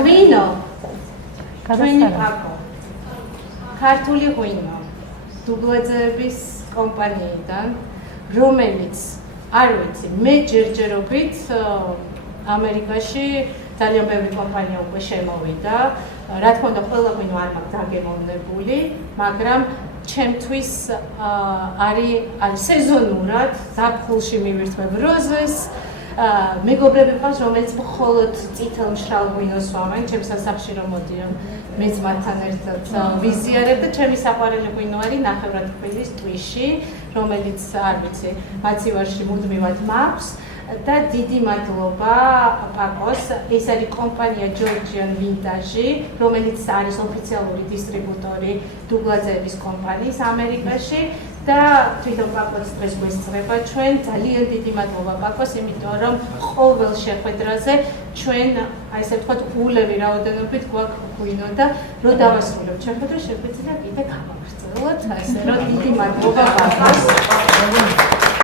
ღვინო ჩვენი პაკო ქართული ღვინო დუბლაძეების კომპანიიდან რომელიც არ ვიცი მე ჯერჯერობით ამერიკაში ძალიან ბევრი კომპანია უკვე შემოვიდა რა თქმა უნდა ყველა ღვინო არ მაქვს დაგემოვნებული მაგრამ ჩემთვის არის სეზონურად ზაფხულში მივირთმევ როზეს მეგობრები ყავს რომელიც მხოლოდ წითელ მშრალ ღვინოს ვამენ ჩემს სასახლეში რომ მოდიან მეც მათთან ერთად ვიზიარებ და ჩემი საყვარელი ღვინო არის ნახევრადთბილის ტვიში რომელიც არ ვიცი მაცივარში მუდმივად მაქვს და დიდი მადლობა პაკოს ეს არის კომპანია Georgian Vintage რომელიც არის ოფიციალური დისტრიბუტორი დუბლაძეების კომპანიის ამერიკაში და თვითონ პაკოს დღეს გვესწრება ჩვენ ძალიან დიდი მადლობა პაკოს იმიტომ რომ ყოველ შეხვედრაზე ჩვენ აი ესე ვთქვათ ულევი რაოდენობით გვაქვს ღვინო და რო დავასრულებთ შეხვედრას შეგვიძლია კიდე გავაგრძელოთ ასე რომ დიდი მადლობა პაკოს